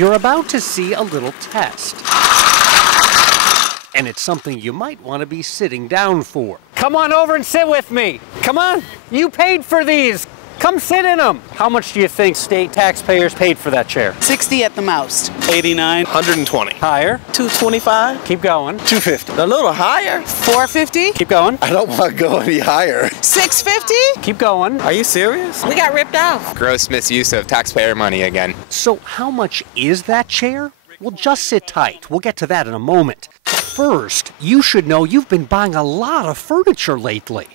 You're about to see a little test. And it's something you might want to be sitting down for. Come on over and sit with me. Come on. You paid for these. Come sit in them. How much do you think state taxpayers paid for that chair? 60 at the most. 89. 120. Higher. 225. Keep going. 250. A little higher. 450. Keep going. I don't want to go any higher. 650. Keep going. Are you serious? We got ripped off. Gross misuse of taxpayer money again. So how much is that chair? Well, just sit tight. We'll get to that in a moment. First, you should know you've been buying a lot of furniture lately.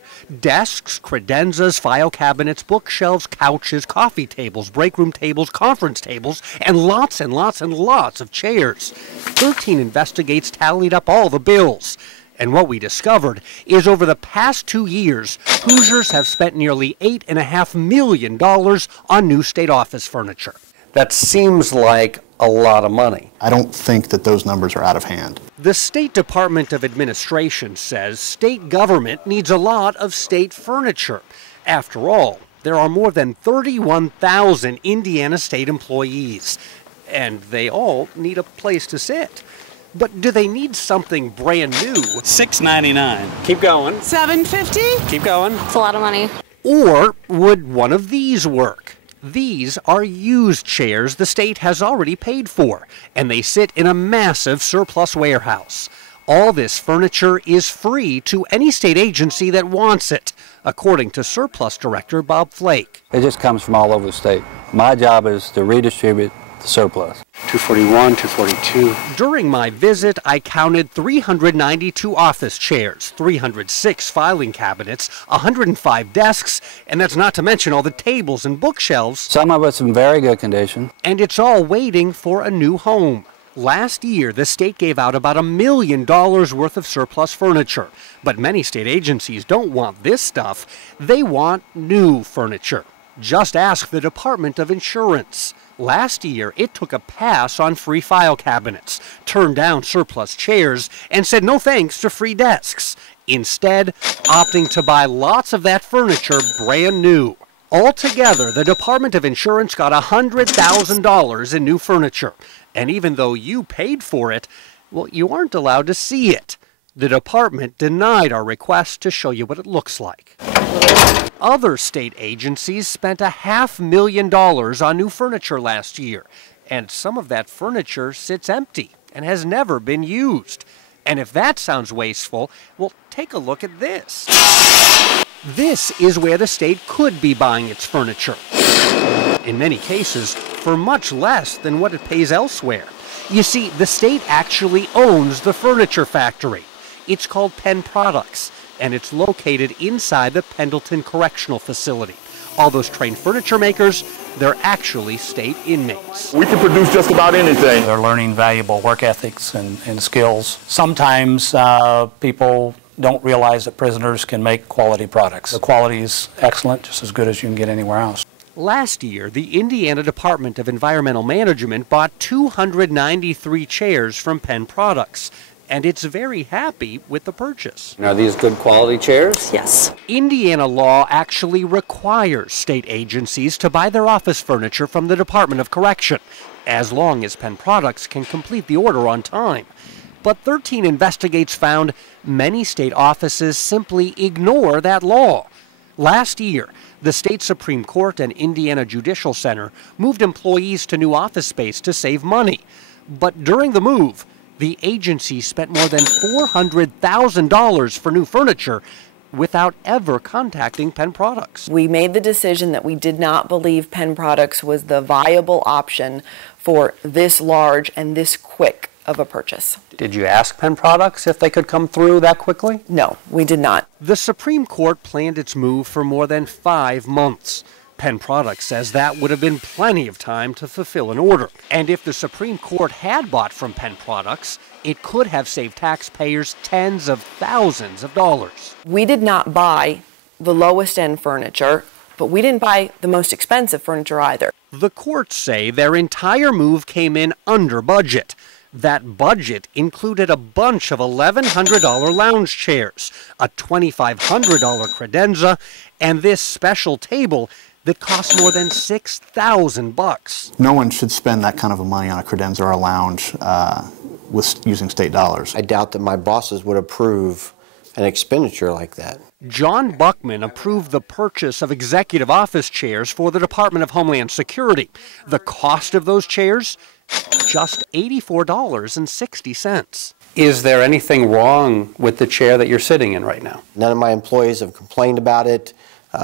Desks, credenzas, file cabinets, bookshelves, couches, coffee tables, break room tables, conference tables, and lots and lots and lots of chairs. 13 Investigates tallied up all the bills. And what we discovered is over the past 2 years, Hoosiers have spent nearly $8.5 million on new state office furniture. That seems like a lot of money. I don't think that those numbers are out of hand. The State Department of Administration says state government needs a lot of state furniture. After all, there are more than 31,000 Indiana state employees, and they all need a place to sit. But do they need something brand new? $6.99. Keep going. $750. Keep going. It's a lot of money. Or would one of these work? These are used chairs the state has already paid for, and they sit in a massive surplus warehouse. All this furniture is free to any state agency that wants it, according to Surplus Director Bob Flake. It just comes from all over the state. My job is to redistribute the surplus. 241, 242. During my visit, I counted 392 office chairs, 306 filing cabinets, 105 desks, and that's not to mention all the tables and bookshelves. Some of it's in very good condition. And it's all waiting for a new home. Last year, the state gave out about $1 million worth of surplus furniture. But many state agencies don't want this stuff. They want new furniture. Just ask the Department of Insurance. Last year, it took a pass on free file cabinets, turned down surplus chairs, and said no thanks to free desks. Instead, opting to buy lots of that furniture brand new. Altogether, the Department of Insurance got $100,000 in new furniture. And even though you paid for it, well, you aren't allowed to see it. The department denied our request to show you what it looks like. Other state agencies spent $500,000 on new furniture last year, and some of that furniture sits empty and has never been used. And if that sounds wasteful, well, take a look at this. This is where the state could be buying its furniture. In many cases, for much less than what it pays elsewhere. You see, the state actually owns the furniture factory. It's called Penn Products, and it's located inside the Pendleton Correctional Facility. All those trained furniture makers, they're actually state inmates. We can produce just about anything. They're learning valuable work ethics and skills. Sometimes people don't realize that prisoners can make quality products. The quality is excellent, just as good as you can get anywhere else. Last year, the Indiana Department of Environmental Management bought 293 chairs from Penn Products, and it's very happy with the purchase. Are these good quality chairs? Yes. Indiana law actually requires state agencies to buy their office furniture from the Department of Correction, as long as Penn Products can complete the order on time. But 13 Investigates found many state offices simply ignore that law. Last year, the state Supreme Court and Indiana Judicial Center moved employees to new office space to save money. But during the move, the agency spent more than $400,000 for new furniture without ever contacting Penn Products. We made the decision that we did not believe Penn Products was the viable option for this large and this quick of a purchase. Did you ask Penn Products if they could come through that quickly? No, we did not. The Supreme Court planned its move for more than 5 months. Penn Products says that would have been plenty of time to fulfill an order. And if the Supreme Court had bought from Penn Products, it could have saved taxpayers tens of thousands of dollars. We did not buy the lowest end furniture, but we didn't buy the most expensive furniture either. The courts say their entire move came in under budget. That budget included a bunch of $1,100 lounge chairs, a $2,500 credenza, and this special table that cost more than $6,000. No one should spend that kind of money on a credenza or a lounge with using state dollars. I doubt that my bosses would approve an expenditure like that. John Buckman approved the purchase of executive office chairs for the Department of Homeland Security. The cost of those chairs, just $84.60. Is there anything wrong with the chair that you're sitting in right now? None of my employees have complained about it.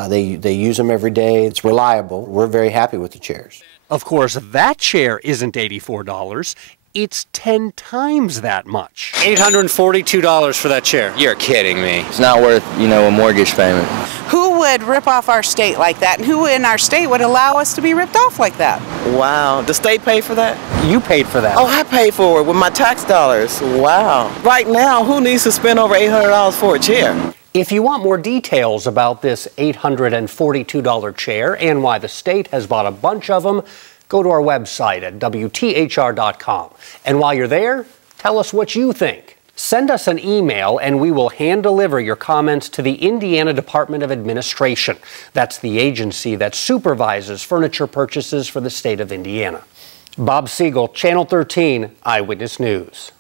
They use them every day. It's reliable. We're very happy with the chairs. Of course, that chair isn't $84. It's 10 times that much. $842 for that chair. You're kidding me. It's not worth, a mortgage payment. Who would rip off our state like that? And who in our state would allow us to be ripped off like that? Wow. The state paid for that? You paid for that. Oh, I paid for it with my tax dollars. Wow. Right now, who needs to spend over $800 for a chair? If you want more details about this $842 chair and why the state has bought a bunch of them, go to our website at WTHR.com. And while you're there, tell us what you think. Send us an email and we will hand deliver your comments to the Indiana Department of Administration. That's the agency that supervises furniture purchases for the state of Indiana. Bob Siegel, Channel 13 Eyewitness News.